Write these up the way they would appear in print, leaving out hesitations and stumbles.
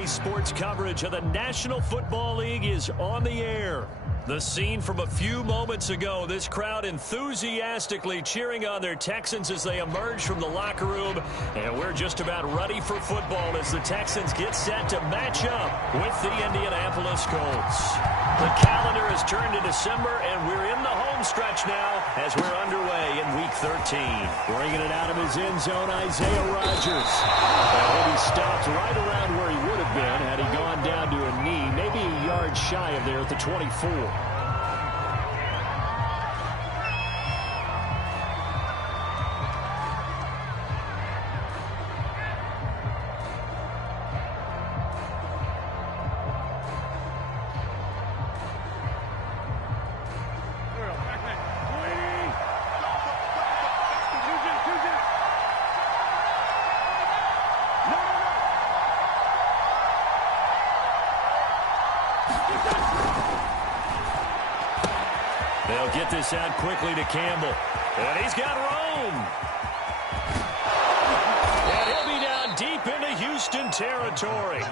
Today's sports coverage of the National Football League is on the air. The scene from a few moments ago, this crowd enthusiastically cheering on their Texans as they emerge from the locker room. And we're just about ready for football as the Texans get set to match up with the Indianapolis Colts. The calendar has turned to December, and we're in the home stretch now as we're underway in Week 13. Bringing it out of his end zone, Isaiah Rodgers. And he stopped right around where he would have been had he gone down to a knee, maybe a yard shy of there at the 24. They'll get this out quickly to Campbell. And he's got room. And he'll be down deep into Houston territory.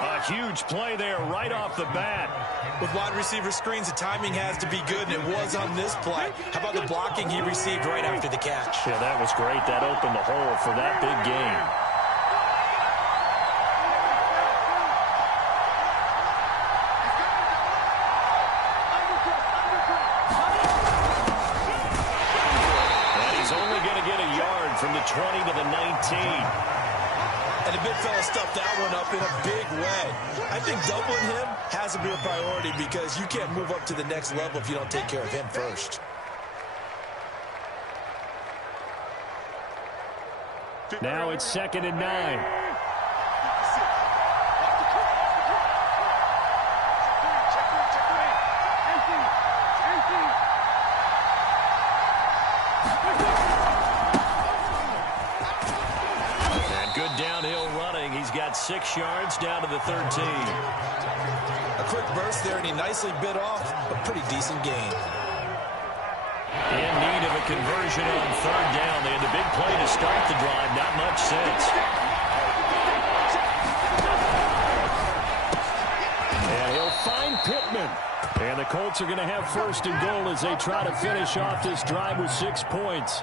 A huge play there right off the bat. With wide receiver screens, the timing has to be good, and it was on this play. How about the blocking he received right after the catch? Yeah, that was great. That opened the hole for that big game. From the 20 to the 19. And the big fella stuffed that one up in a big way. I think doubling him has to be a priority because you can't move up to the next level if you don't take care of him first. Now it's 2nd and 9. Downhill running. He's got 6 yards down to the 13. A quick burst there, and he nicely bit off a pretty decent gain. In need of a conversion on 3rd down. They had the big play to start the drive. Not much sense. And he'll find Pittman. And the Colts are going to have 1st and goal as they try to finish off this drive with 6 points.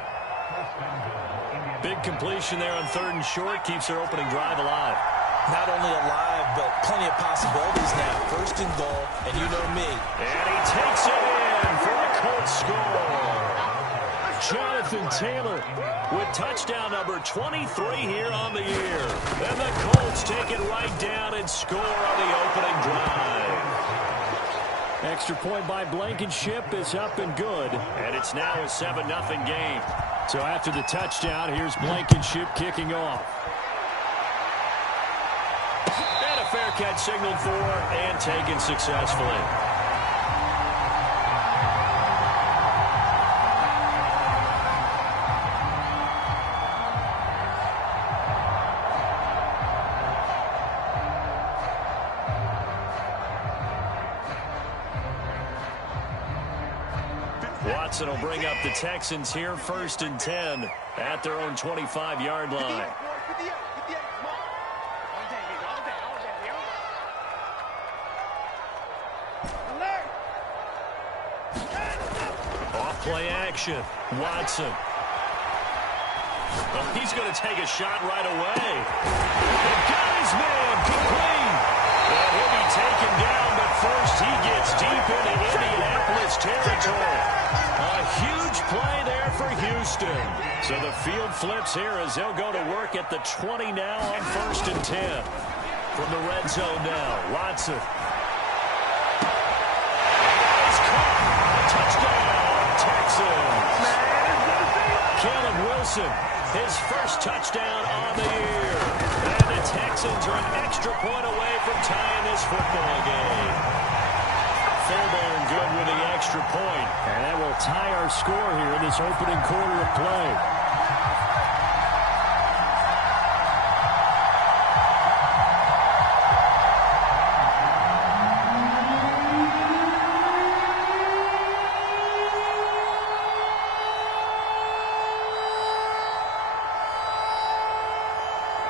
Big completion there on 3rd and short. Keeps their opening drive alive. Not only alive, but plenty of possibilities now. 1st and goal, and you know me. And he takes it in for a Colts score. Jonathan Taylor with touchdown number 23 here on the year. And the Colts take it right down and score on the opening drive. Extra point by Blankenship is up and good. And it's now a 7-0 game. So after the touchdown, here's Blankenship kicking off. And a fair catch signaled for and taken successfully. Watson will bring up the Texans here 1st and 10 at their own 25-yard line. Off play action. Watson. Well, he's going to take a shot right away. They've got his man complete. And he'll be taken down, but first he gets deep into Indianapolis territory. A huge play there for Houston. So the field flips here as they'll go to work at the 20 now on 1st and 10. From the red zone now, Watson. He's caught. Touchdown, Texans. Caleb Wilson, his first touchdown on the year. And the Texans are an extra point away from tying this football game. Fairbairn good with the extra point. And that will tie our score here in this opening quarter of play.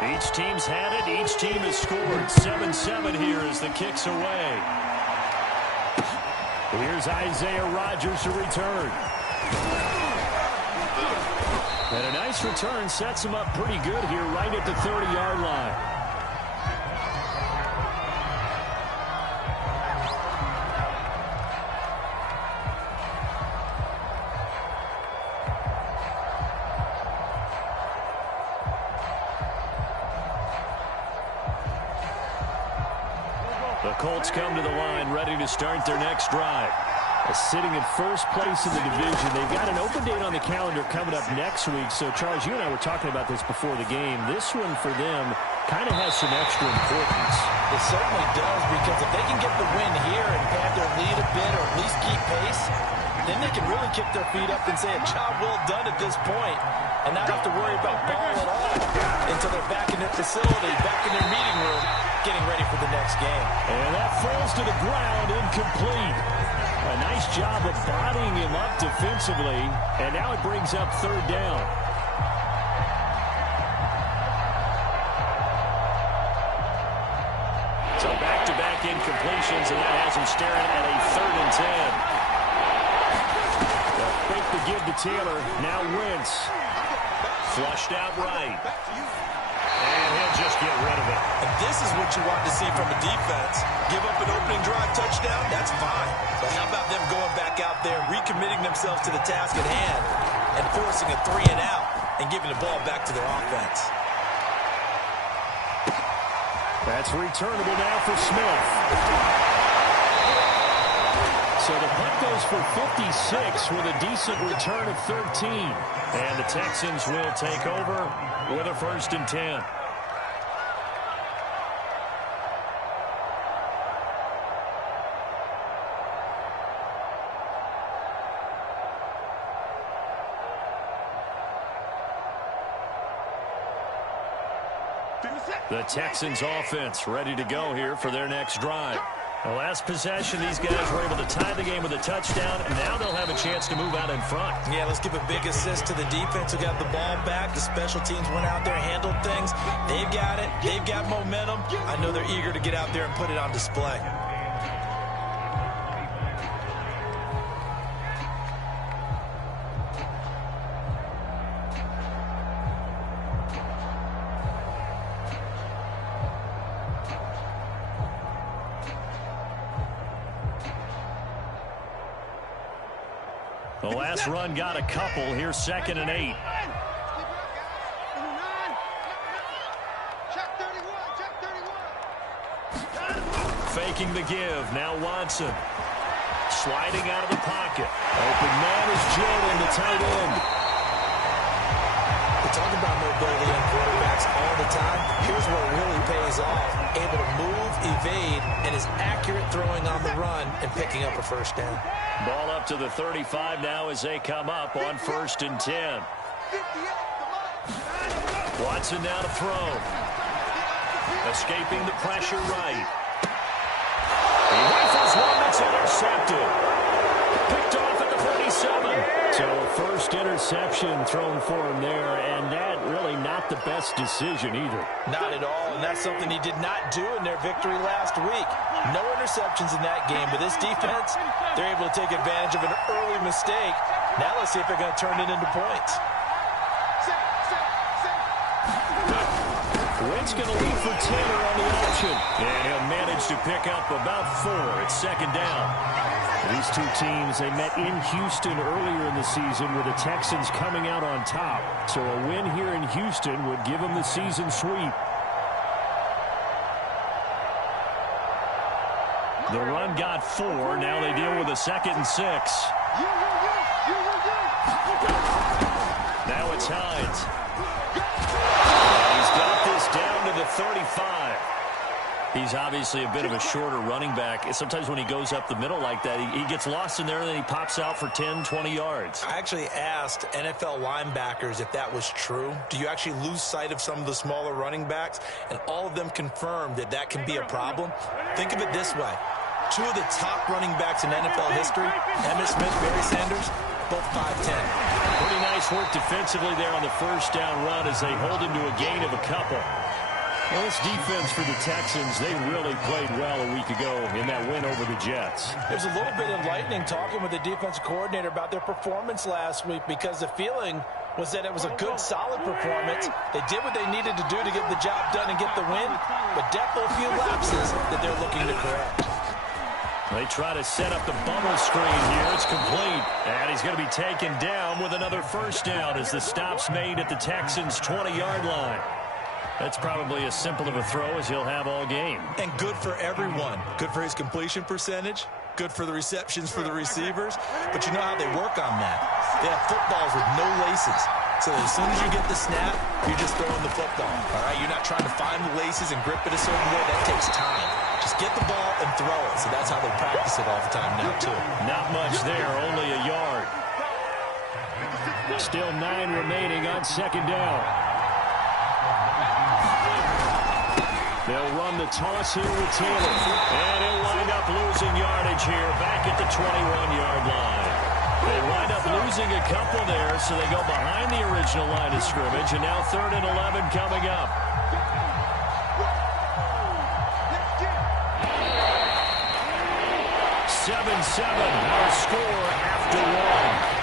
Each Each team's had it. Each team has scored. 7-7 here as the kick's away. Here's Isaiah Rodgers to return. And a nice return sets him up pretty good here right at the 30-yard line. The Colts come to the line ready to start their next drive. Sitting in first place in the division. They've got an open date on the calendar coming up next week. So, Charles, you and I were talking about this before the game. This one for them kind of has some extra importance. It certainly does, because if they can get the win here and pad their lead a bit or at least keep pace, then they can really kick their feet up and say a job well done at this point and not have to worry about ball at all until they're back in their facility, back in their meeting room, getting ready for the next game. And that falls to the ground, incomplete. A nice job of bodying him up defensively, and now it brings up third down. So back-to-back incompletions, and that has him staring at a 3rd and 10. They'll fake the give to Taylor. Now Wentz. Flushed out right. And he'll just get rid of it. And this is what you want to see from a defense. Give up an opening drive touchdown, that's fine. But how about them going back out there, recommitting themselves to the task at hand, and forcing a 3 and out, and giving the ball back to their offense. That's returnable now for Smith. So the punt goes for 56 with a decent return of 13. And the Texans will take over with a 1st and 10. The Texans offense ready to go here for their next drive. The last possession, these guys were able to tie the game with a touchdown, and now they'll have a chance to move out in front. Yeah, let's give a big assist to the defense who got the ball back. The special teams went out there, handled things. They've got it. They've got momentum. I know they're eager to get out there and put it on display. The last run got a couple. Here's 2nd and 8. Faking the give. Now Watson. Sliding out of the pocket. Open man is Jordan, the tight end. We talk about mobility on quarterbacks all the time. Here's where it really pays off. Able to move, evade, and is accurate throwing on the run and picking up a 1st down. Ball up to the 35 now as they come up on 1st and 10. Watson now to throw. Escaping the pressure right. He rifles one that's intercepted. Picked off at the 47. So first interception thrown for him there, and that really not the best decision either. Not at all, and that's something he did not do in their victory last week. No interceptions in that game, but this defense, they're able to take advantage of an early mistake. Now let's see if they're going to turn it into points. Wentz going to lead for Taylor on the option. And he'll manage to pick up about 4. It's 2nd down. These two teams, they met in Houston earlier in the season with the Texans coming out on top. So a win here in Houston would give them the season sweep. The run got 4. Now they deal with a 2nd and 6. Now it's Hines. And he's got this down to the 35. He's obviously a bit of a shorter running back. Sometimes when he goes up the middle like that, he gets lost in there and then he pops out for 10, 20 yards. I actually asked NFL linebackers if that was true. Do you actually lose sight of some of the smaller running backs? And all of them confirmed that that can be a problem. Think of it this way. 2 of the top running backs in NFL history, Emmitt Smith, Barry Sanders, both 5'10". Pretty nice work defensively there on the 1st down run as they hold him to a gain of a couple. Well, this defense for the Texans, they really played well a week ago in that win over the Jets. It was a little bit enlightening talking with the defensive coordinator about their performance last week, because the feeling was that it was a good, solid performance. They did what they needed to do to get the job done and get the win, but definitely a few lapses that they're looking to correct. They try to set up the bubble screen here. It's complete. And he's going to be taken down with another first down as the stop's made at the Texans' 20-yard line. That's probably as simple of a throw as he'll have all game. And good for everyone. Good for his completion percentage. Good for the receptions for the receivers. But you know how they work on that. They have footballs with no laces. So as soon as you get the snap, you're just throwing the football. All right, you're not trying to find the laces and grip it a certain way. That takes time. Just get the ball and throw it. So that's how they practice it all the time now, too. Not much there, only a yard. Still 9 remaining on second down. They'll run the toss here with Taylor. And he'll wind up losing yardage here back at the 21-yard line. They wind up losing a couple there, so they go behind the original line of scrimmage, and now 3rd and 11 coming up. Our score after 1.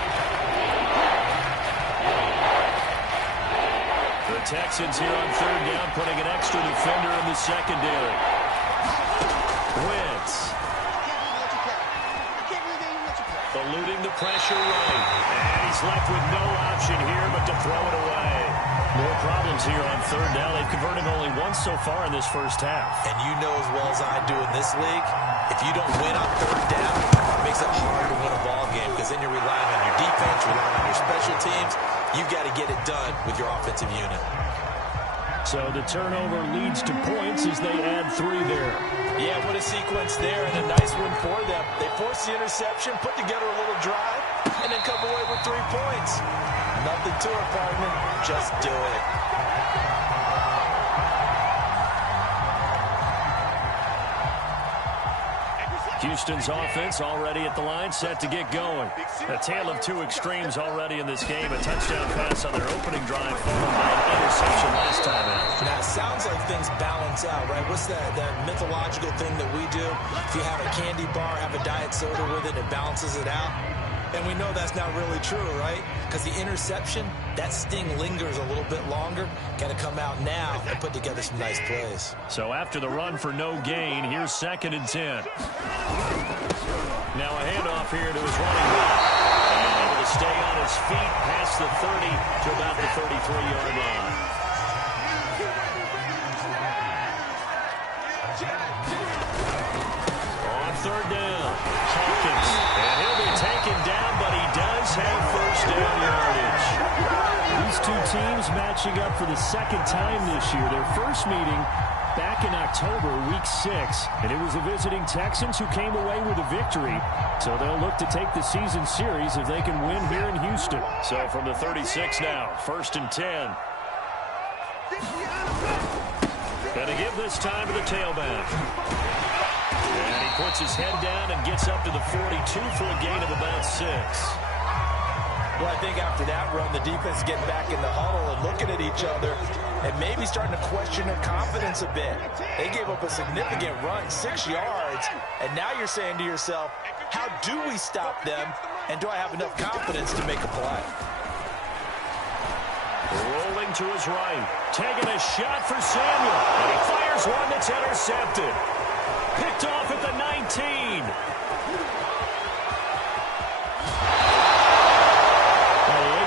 The Texans here on 3rd down, putting an extra defender in the secondary. Wentz. Eluding the pressure right. And he's left with no option here but to throw it away. More problems here on 3rd down. They've converted only once so far in this first half. And you know as well as I do in this league, if you don't win on 3rd down, it makes it hard to win a ball game, because then you're relying on your defense, relying on your special teams. You've got to get it done with your offensive unit. So the turnover leads to points as they add 3 there. Yeah, what a sequence there, and a nice win for them. They force the interception, put together a little drive, and then come away with 3 points. Nothing to it, partner. Just do it. Houston's offense already at the line, set to get going. A tale of 2 extremes already in this game. A touchdown pass on their opening drive, followed by an interception last time out. Now, it sounds like things balance out, right? What's that mythological thing that we do? If you have a candy bar, have a diet soda with it, it balances it out. And we know that's not really true, right? Because the interception, that sting lingers a little bit longer. Got to come out now and put together some nice plays. So after the run for no gain, here's 2nd and 10. Now a handoff here to his running back. And able to stay on his feet past the 30 to about the 33-yard line. On 3rd down, Hawkins. And he'll be taken down, but he does have first down yardage. These 2 teams matching up for the 2nd time this year. Their first meeting back in October, week 6, and it was the visiting Texans who came away with a victory. So they'll look to take the season series if they can win here in Houston. So from the 36 now, 1st and 10. Gonna give this time to the tailback. And he puts his head down and gets up to the 42 for a gain of about 6. Well, I think after that run, the defense getting back in the huddle and looking at each other and maybe starting to question their confidence a bit. They gave up a significant run, 6 yards, and now you're saying to yourself, how do we stop them, and do I have enough confidence to make a play? Rolling to his right, taking a shot for Samuel, and he fires one that's intercepted. Picked off at the 19.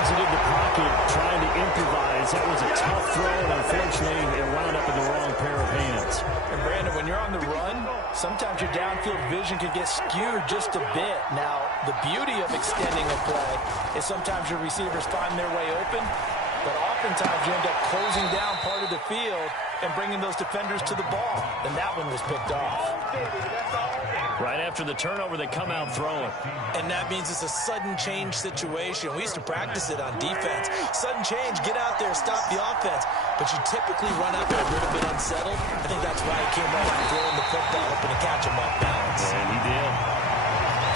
Exited the pocket, trying to improvise. That was a tough throw, and unfortunately, it wound up in the wrong pair of hands. And Brandon, when you're on the run, sometimes your downfield vision can get skewed just a bit. Now, the beauty of extending a play is sometimes your receivers find their way open, but oftentimes you end up closing down part of the field and bringing those defenders to the ball. And that one was picked off. Right after the turnover, they come out throwing. And that means it's a sudden change situation. We used to practice it on defense. Sudden change, get out there, stop the offense. But you typically run out there a little bit unsettled. I think that's why he came right out throwing the football up and to catch him off balance. And he did.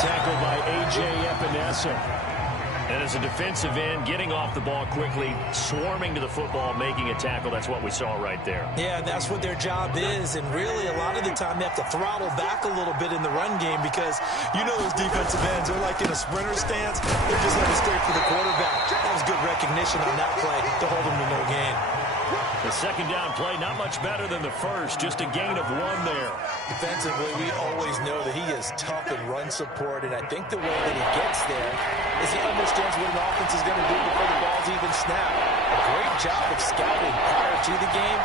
Tackled by A.J. Epinesa. And as a defensive end, getting off the ball quickly, swarming to the football, making a tackle, that's what we saw right there. Yeah, and that's what their job is. And really, a lot of the time, they have to throttle back a little bit in the run game because you know those defensive ends are like in a sprinter stance. They're just headed straight for the quarterback. That was good recognition on that play to hold them to no gain. The second down play, not much better than the first, just a gain of 1 there. Defensively, we always know that he is tough in run support, and I think the way that he gets there is he understands what an offense is going to do before the ball's even snapped. A great job of scouting prior to the game,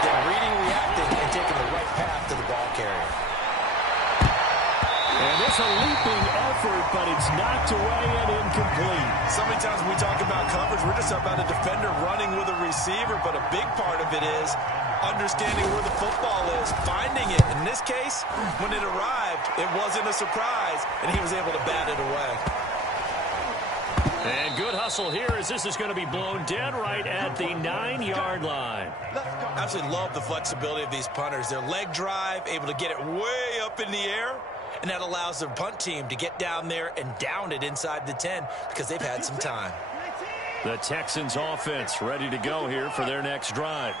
then reading, reacting, and taking the right path to the ball carrier. And it's a leaping effort, but it's knocked away and incomplete. So many times when we talk about coverage, we're just about a defender running with a receiver, but a big part of it is understanding where the football is, finding it. In this case, when it arrived, it wasn't a surprise, and he was able to bat it away. And good hustle here as this is going to be blown dead right at the 9-yard line. I absolutely love the flexibility of these punters. Their leg drive, able to get it way up in the air, and that allows their punt team to get down there and down it inside the 10 because they've had some time. The Texans offense ready to go here for their next drive.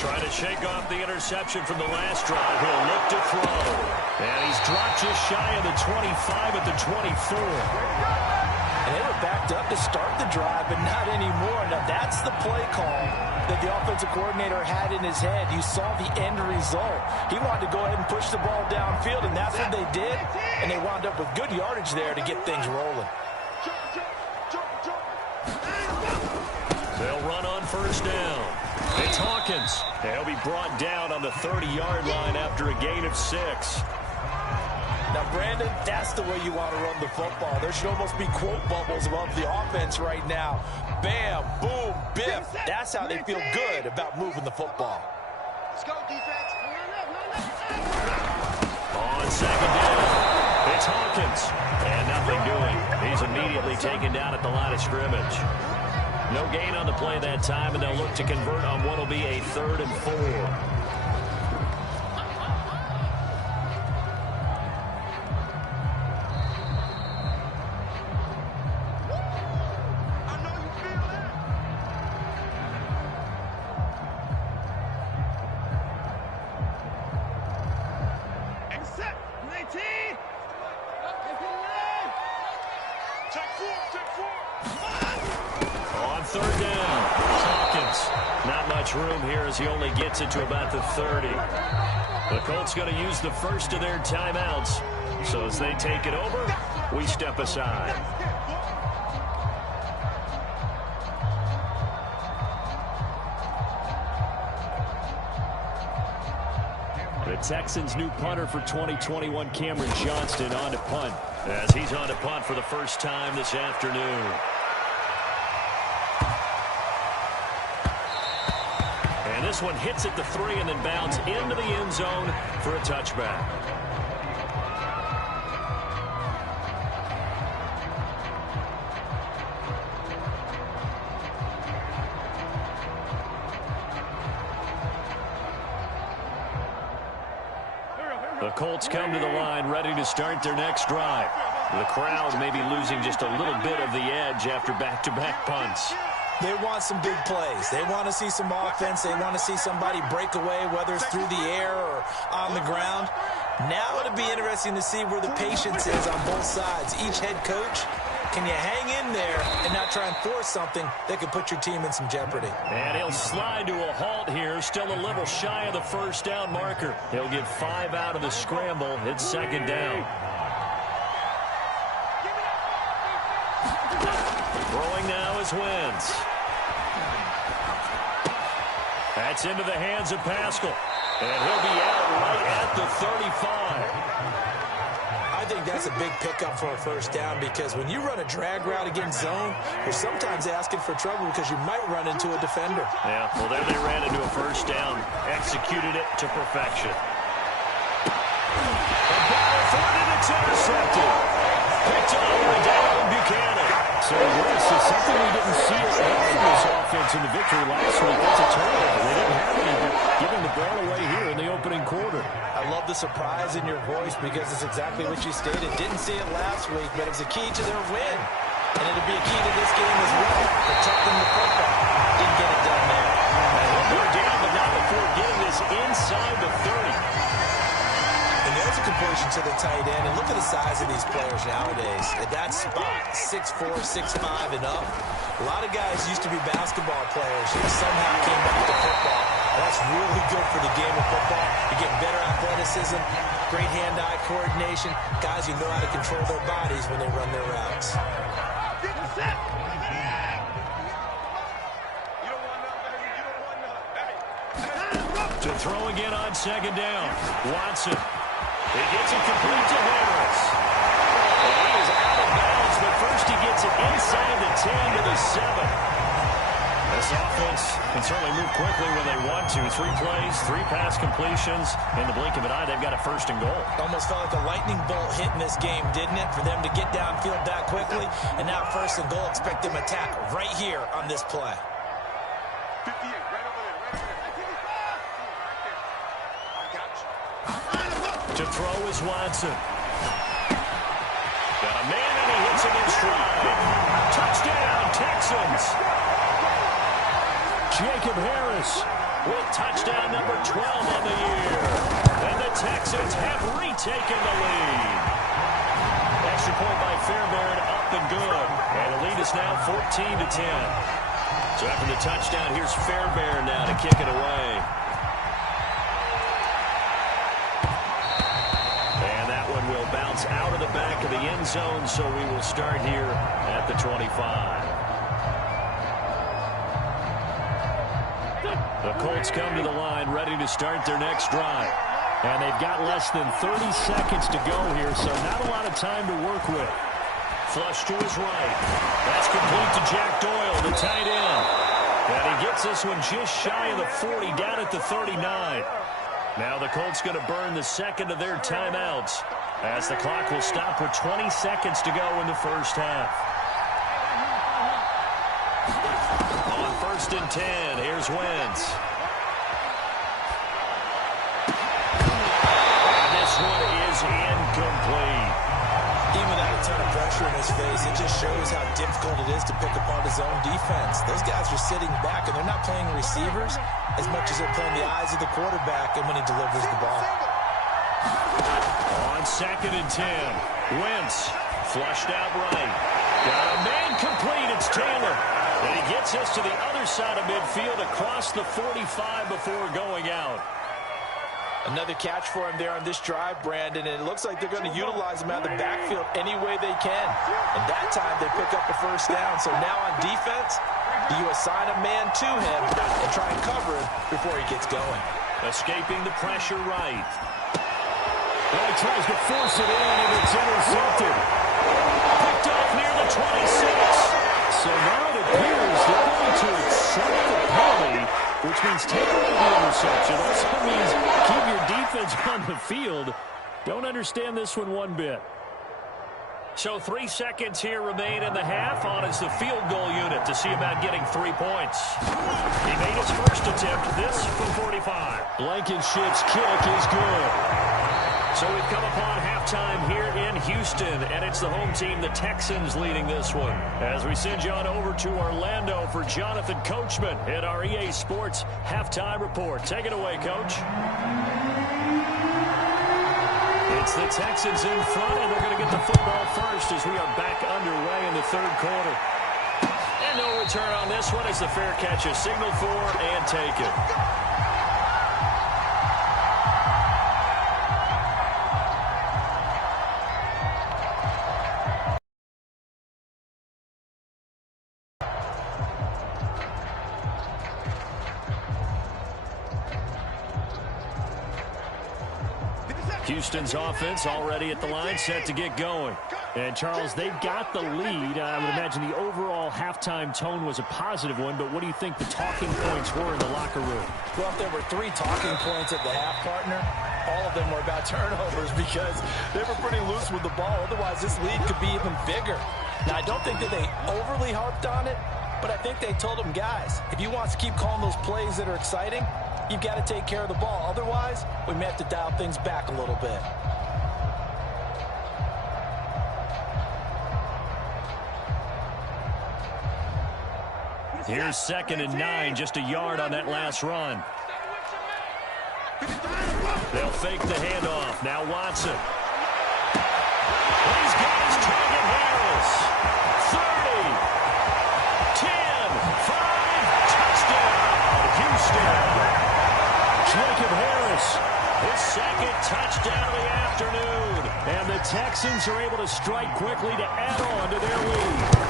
Trying to shake off the interception from the last drive. He'll look to throw. And he's dropped just shy of the 25 at the 24. And they were backed up to start the drive, but not anymore. Now, that's the play call that the offensive coordinator had in his head. You saw the end result. He wanted to go ahead and push the ball downfield, and that's what they did. And they wound up with good yardage there to get things rolling. They'll run on first down. It's Hawkins. He'll be brought down on the 30-yard line after a gain of 6. Now, Brandon, that's the way you want to run the football. There should almost be quote bubbles above the offense right now. Bam, boom, biff. That's how they feel good about moving the football. Let's go, defense. On second down, it's Hawkins. And nothing doing. He's immediately taken down at the line of scrimmage. No gain on the play that time, and they'll look to convert on what will be a 3rd and 4. On 3rd down, Hawkins. Not much room here as he only gets it to about the 30. The Colts going to use the first of their timeouts. So as they take it over, we step aside. The Texans' new punter for 2021, Cameron Johnston, on to punt. As he's on to punt for the first time this afternoon. And this one hits at the 3 and then bounds into the end zone for a touchback. The Colts come to the line ready to start their next drive. The crowd may be losing just a little bit of the edge after back-to-back punts. They want some big plays. They want to see some offense. They want to see somebody break away, whether it's through the air or on the ground. Now it'll be interesting to see where the patience is on both sides. Each head coach, can you hang in there and not try and force something that could put your team in some jeopardy? And he'll slide to a halt here, still a little shy of the first down marker. He'll get 5 out of the scramble. It's 2nd down. Throwing now is Wentz. That's into the hands of Pascal. And he'll be out right at the 35. I think that's a big pickup for a first down because when you run a drag route against zone, you're sometimes asking for trouble because you might run into a defender. Yeah, well, there they ran into a first down. Executed it to perfection. The ball thwarted, it's intercepted. Picked off by Darren Buchanan. So this is something we didn't see from this offense in the victory last week. That's a turnover. They didn't have any, but giving the ball away here in the opening quarter. I love the surprise in your voice because it's exactly what you stated. Didn't see it last week, but it was a key to their win. And it'll be a key to this game as well, protecting the football. Didn't get it done there. He'll go down, but not before getting this inside the 30. And there's a completion to the tight end. And look at the size of these players nowadays. At that spot, 6'4", 6'5", and up. A lot of guys used to be basketball players who somehow came back to football. And that's really good for the game of football. You're getting better athleticism, great hand-eye coordination, guys who know how to control their bodies when they run their routes. To throw again on second down. Watson. He gets it complete to Harris. And he is out of bounds, but first he gets it inside the 10 to the 7. This offense can certainly move quickly when they want to. 3 plays, 3 pass completions. In the blink of an eye, they've got a first and goal. Almost felt like a lightning bolt hit in this game, didn't it? For them to get downfield that quickly. And now first and goal, expect them to attack right here on this play. 58, right over there, right there. To throw is Watson. Got a man and he hits him in stride. Touchdown, Texans. Jacob Harris with touchdown number 12 on the year. And the Texans have retaken the lead. Extra point by Fairbairn, up and good. And the lead is now 14-10. So after the touchdown, here's Fairbairn now to kick it away. And that one will bounce out of the back of the end zone, so we will start here at the 25. The Colts come to the line ready to start their next drive. And they've got less than 30 seconds to go here, so not a lot of time to work with. Flush to his right. That's complete to Jack Doyle, the tight end. And he gets this one just shy of the 40, down at the 39. Now the Colts going to burn the second of their timeouts as the clock will stop with 20 seconds to go in the first half. On 1st and 10, here's Wentz. And this one is incomplete. Even without a ton of pressure in his face, it just shows how difficult it is to pick apart his own defense. Those guys are sitting back, and they're not playing receivers as much as they're playing the eyes of the quarterback and when he delivers the ball. On 2nd and 10, Wentz flushed out right. Got a man complete. It's Taylor. And he gets us to the other side of midfield across the 45 before going out. Another catch for him there on this drive, Brandon, and it looks like they're going to utilize him out of the backfield any way they can. And that time they pick up a first down. So now on defense, do you assign a man to him and try and cover him before he gets going? Escaping the pressure right. Well, he tries to force it in, and it's intercepted. Picked off near the 26. So now it appears they're going to accept the penalty, which means take away the interception. Also means keep your defense on the field. Don't understand this one bit. So 3 seconds here remain in the half. On is the field goal unit to see about getting 3 points. He made his first attempt, this from 45. Blankenship's kick is good. So we've come upon halftime here in Houston, and it's the home team, the Texans, leading this one. As we send you on over to Orlando for Jonathan Coachman at our EA Sports Halftime Report. Take it away, Coach. It's the Texans in front, and they're going to get the football first as we are back underway in the 3rd quarter. And no return on this one as the fair catch is signaled for and taken. Houston's offense already at the line, set to get going. And, Charles, they've got the lead. I would imagine the overall halftime tone was a positive one, but what do you think the talking points were in the locker room? Well, if there were 3 talking points at the half, partner, all of them were about turnovers because they were pretty loose with the ball. Otherwise, this lead could be even bigger. Now, I don't think that they overly harped on it, but I think they told them, guys, if you want to keep calling those plays that are exciting, you've got to take care of the ball. Otherwise, we may have to dial things back a little bit. Here's 2nd and 9, just a yard on that last run. They'll fake the handoff. Now Watson. He's got his target, Harris. 30, 10, 5, touchdown, Houston. Jacob Harris, his 2nd touchdown of the afternoon. And the Texans are able to strike quickly to add on to their lead.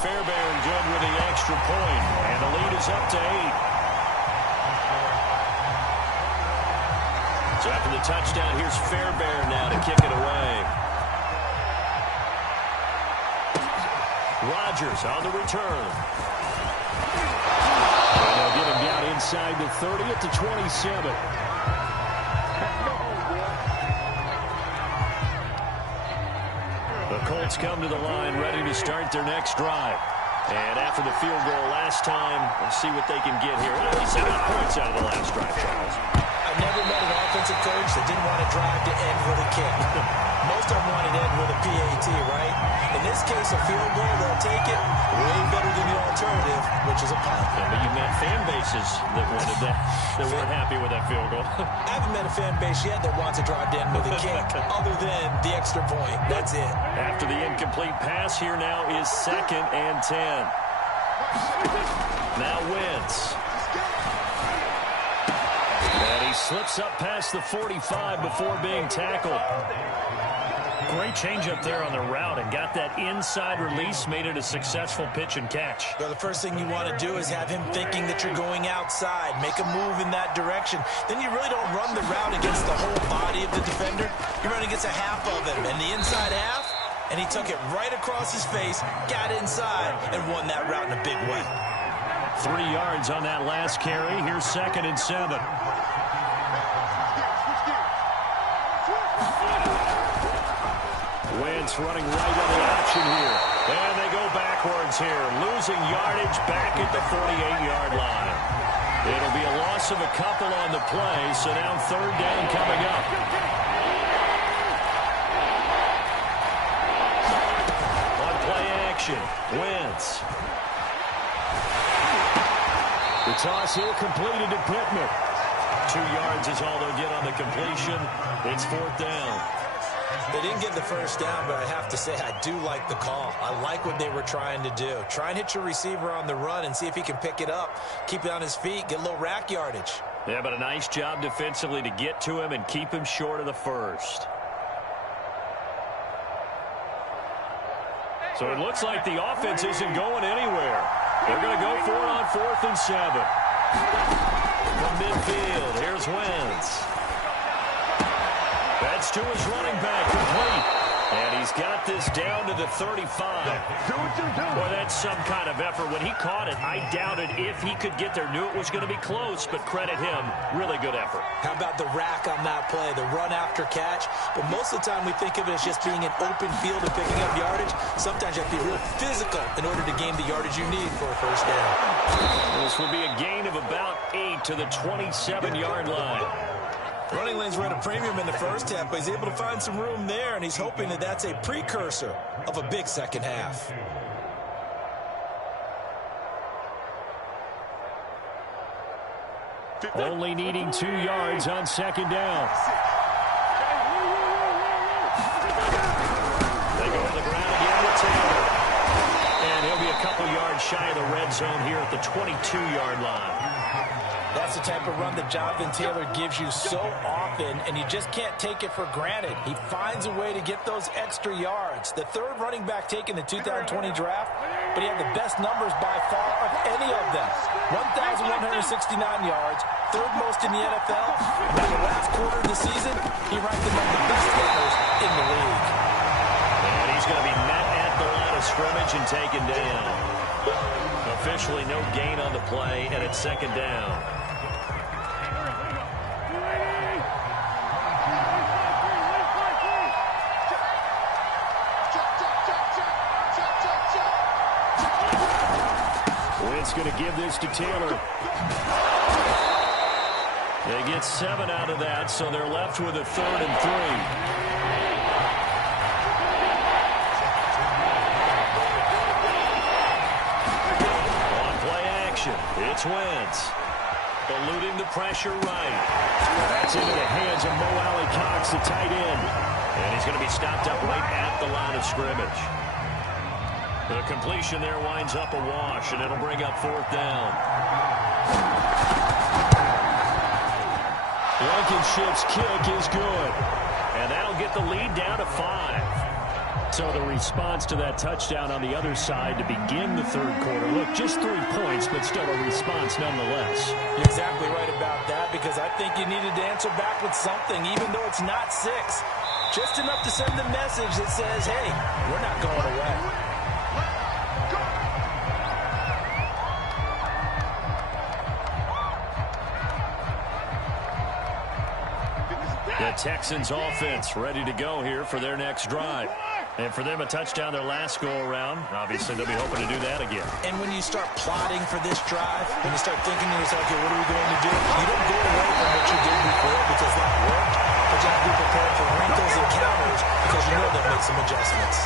Fairbairn good with the extra point, and the lead is up to 8. So after the touchdown, here's Fairbairn now to kick it away. Rodgers on the return. And they'll get him down inside the 30 at the 27. The Colts come to the line ready to start their next drive. And after the field goal last time, we'll see what they can get here. At least they got points out of the last drive, Charles. I've never met an offensive coach that didn't want to drive to end with a kick. Most of them wanted to end with a PAT, right? In this case, a field goal, they'll take it way better than the alternative, which is a punt. Yeah, but you met fan bases that wanted that, that weren't happy with that field goal. I haven't met a fan base yet that wants to drive to end with a kick, other than the extra point. That's it. After the incomplete pass, here now is 2nd and 10. Now Wentz. And he slips up past the 45 before being tackled. Great change up there on the route and got that inside release, made it a successful pitch and catch. Well, the first thing you want to do is have him thinking that you're going outside. Make a move in that direction. Then you really don't run the route against the whole body of the defender. You run against a half of him, and the inside half, and he took it right across his face, got inside, and won that route in a big way. 3 yards on that last carry. Here's 2nd and 7. Wentz running right on the option here. And they go backwards here. Losing yardage back at the 48-yard line. It'll be a loss of a couple on the play, so now 3rd down coming up. On play action, Wentz. The toss here completed to Pittman. 2 yards is all they'll get on the completion. It's 4th down. They didn't get the first down, but I have to say I do like the call. I like what they were trying to do. Try and hit your receiver on the run and see if he can pick it up. Keep it on his feet, get a little rack yardage. Yeah, but a nice job defensively to get to him and keep him short of the first. So it looks like the offense isn't going anywhere. They're going to go for it on 4th and 7. From midfield, here's Wentz. That's to his running back, complete. And he's got this down to the 35. Boy, that's some kind of effort. When he caught it, I doubted if he could get there. Knew it was going to be close, but credit him. Really good effort. How about the rack on that play, the run after catch? But most of the time we think of it as just being an open field and picking up yardage. Sometimes you have to be real physical in order to gain the yardage you need for a first down. This would be a gain of about 8 to the 27-yard line. Running lanes were at a premium in the first half, but he's able to find some room there, and he's hoping that that's a precursor of a big second half. Only needing 2 yards on 2nd down. They go to the ground again with Taylor. And he'll be a couple yards shy of the red zone here at the 22-yard line. That's the type of run that Jonathan Taylor gives you so often, and you just can't take it for granted. He finds a way to get those extra yards. The 3rd running back taken in the 2020 draft, but he had the best numbers by far of any of them. 1,169 yards, 3rd most in the NFL. By the last quarter of the season, he ranked among the best hitters in the league. And he's going to be met at the line of scrimmage and taken down. Officially no gain on the play, and it's 2nd down. Wentz going to give this to Taylor. They get 7 out of that, so they're left with a 3rd and 3. It's Wentz. Eluding the pressure right. That's into the hands of Mo Alley-Cox, the tight end. And he's going to be stopped up right at the line of scrimmage. The completion there winds up a wash, and it'll bring up 4th down. Blankenship's kick is good. And that'll get the lead down to 5. So the response to that touchdown on the other side to begin the 3rd quarter. Look, just 3 points, but still a response nonetheless. You're exactly right about that, because I think you needed to answer back with something, even though it's not 6. Just enough to send the message that says, hey, we're not going away. The Texans offense ready to go here for their next drive. And for them, a touchdown their last go-around. Obviously, they'll be hoping to do that again. And when you start plotting for this drive, when you start thinking to yourself, okay, what are we going to do? You don't go away from what you did before because that worked. But you have to be prepared for wrinkles and counters because you know they'll make some adjustments.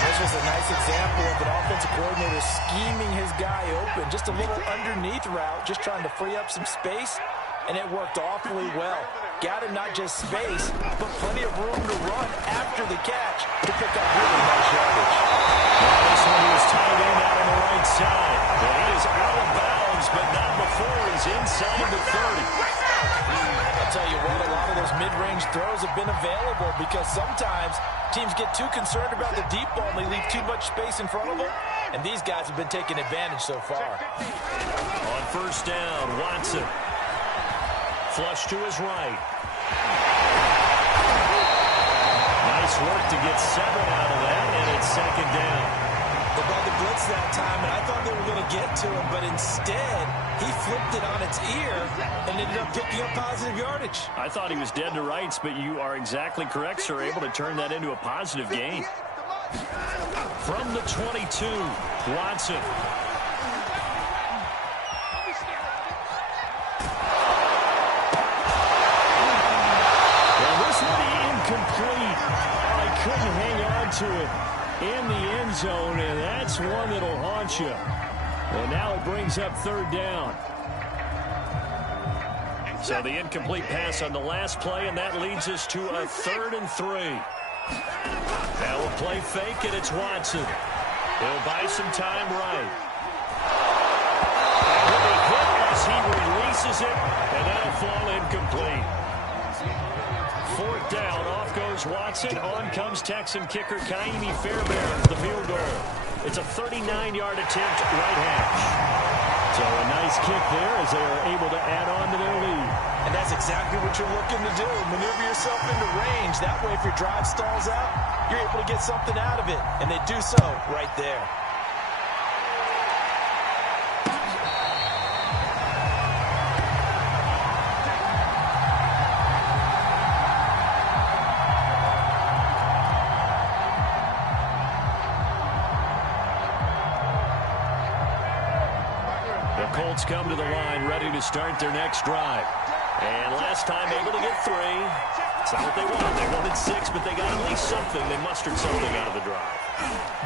And this was a nice example of an offensive coordinator scheming his guy open. Just a little underneath route, just trying to free up some space. And it worked awfully well. Got him not just space, but plenty of room to run after the catch to pick up really nice yardage. Well, this one was tied in out on the right side. Well, he is out of bounds, but not before he's inside the 30. I'll tell you what, a lot of those mid-range throws have been available because sometimes teams get too concerned about the deep ball and they leave too much space in front of them. And these guys have been taking advantage so far. On 1st down, Watson. Flush to his right. Nice work to get 7 out of that, and it's 2nd down. They brought the blitz that time, and I thought they were going to get to him, but instead, he flipped it on its ear and ended up picking up positive yardage. I thought he was dead to rights, but you are exactly correct, sir, able to turn that into a positive gain. From the 22, Watson. Incomplete. I couldn't hang on to it in the end zone, and that's one that'll haunt you. Well, now it brings up 3rd down. So the incomplete pass on the last play, and that leads us to a 3rd and 3. Now we'll play fake, and it's Watson. He'll buy some time right. And he'll be hit as he releases it, and that'll fall incomplete. 4th down, off goes Watson. On comes Texan kicker Kaimi Fairbairn for the field goal. It's a 39-yard attempt, right hash. So a nice kick there as they are able to add on to their lead. And that's exactly what you're looking to do. Maneuver yourself into range. That way, if your drive stalls out, you're able to get something out of it. And they do so right there. Colts come to the line, ready to start their next drive. And last time able to get 3. It's not what they wanted. They wanted 6, but they got at least something. They mustered something out of the drive.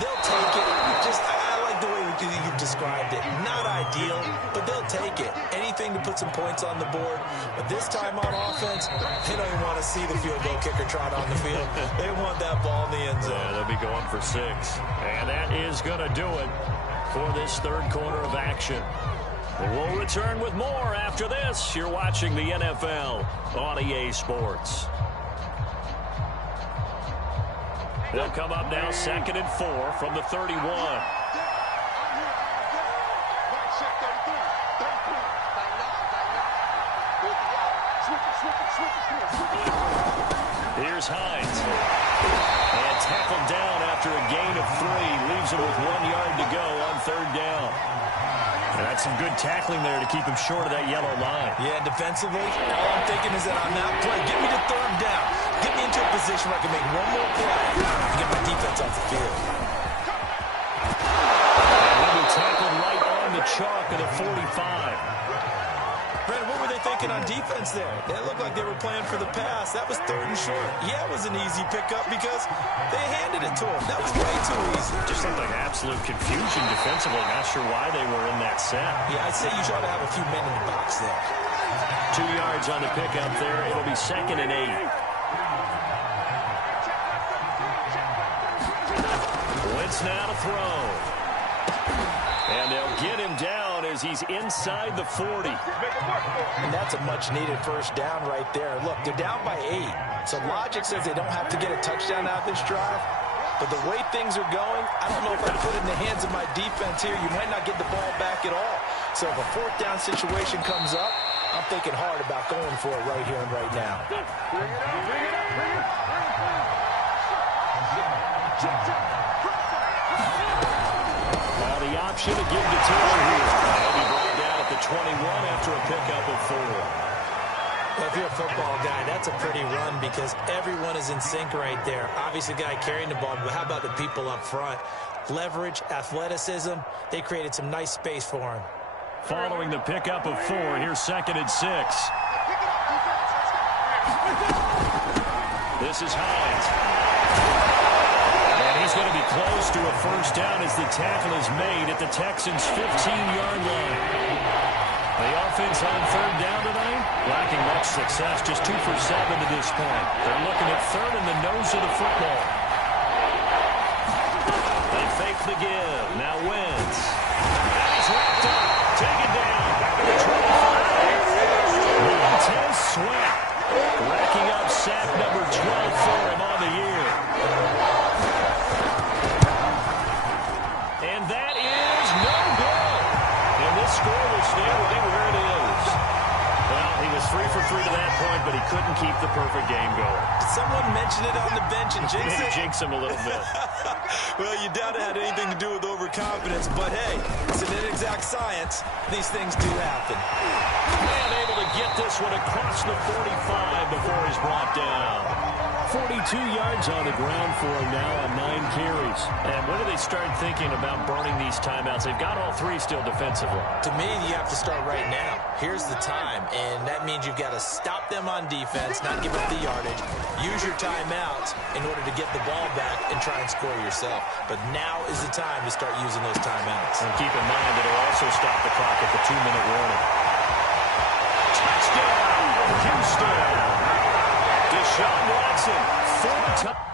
They'll take it. I like the way you've described it. Not ideal, but they'll take it. Anything to put some points on the board. But this time on offense, they don't even want to see the field goal kicker trot on the field. They want that ball in the end zone. Yeah, they'll be going for 6. And that is going to do it for this 3rd quarter of action. We'll return with more after this. You're watching the NFL on EA Sports. They'll come up now 2nd and 4 from the 31. Here's Hines. And tackled down after a gain of 3. Leaves him with 1 yard to go on 3rd down. And that's some good tackling there to keep him short of that yellow line. Yeah, defensively, all I'm thinking is that on that play, get me to 3rd down. Get me into a position where I can make one more play and get my defense off the field. And he'll be tackled right on the chalk of the 45. Brandon, what were they thinking on defense there? They looked like they were playing for the pass. That was 3rd and short. Yeah, it was an easy pickup because they handed it to him. That was way too easy. Just looked like absolute confusion defensively. Not sure why they were in that set. Yeah, I'd say you ought to have a few men in the box there. 2 yards on the pickup there. It'll be 2nd and 8. Wentz now to throw. And they'll get him down as he's inside the 40. And that's a much-needed first down right there. Look, they're down by 8. So logic says they don't have to get a touchdown out of this drive. But the way things are going, I don't know if I put it in the hands of my defense here. You might not get the ball back at all. So if a 4th down situation comes up, I'm thinking hard about going for it right here and right now. Well, the option to give to Taylor here. He'll be brought down at the 21 after a pickup of 4. Well, if you're a football guy, that's a pretty run because everyone is in sync right there. Obviously, the guy carrying the ball, but how about the people up front? Leverage, athleticism, they created some nice space for him. Following the pickup of 4, here's 2nd and 6. This is Hines. And he's going to be close to a first down as the tackle is made at the Texans' 15-yard line. The offense on 3rd down tonight, lacking much success, just 2 for 7 to this point. They're looking at 3rd in the nose of the football. They fake the give. Now Wentz. And he's wrapped up. Taken down. Back to the 25. Montez Sweat racking up sack number 12 for him on the year. And that is no good. And this score will stay right where it is. Well, he was 3 for 3 to that point, but he couldn't keep the perfect game going. Did someone mention it on the bench and jinx it? Jinx him a little bit. Well, you doubt it had anything to do with overconfidence, but hey, it's an inexact science. These things do happen. And able to get this one across the 45 before he's brought down. 42 yards on the ground for him now on 9 carries. And when do they start thinking about burning these timeouts? They've got all 3 still defensively. To me, you have to start right now. Here's the time, and that means you've got to stop them on defense, not give up the yardage, use your timeouts in order to get the ball back and try and score yourself. But now is the time to start using those timeouts. And keep in mind that it'll also stop the clock at the 2-minute warning. Touchdown, Houston! Deshaun Watson, 4 times.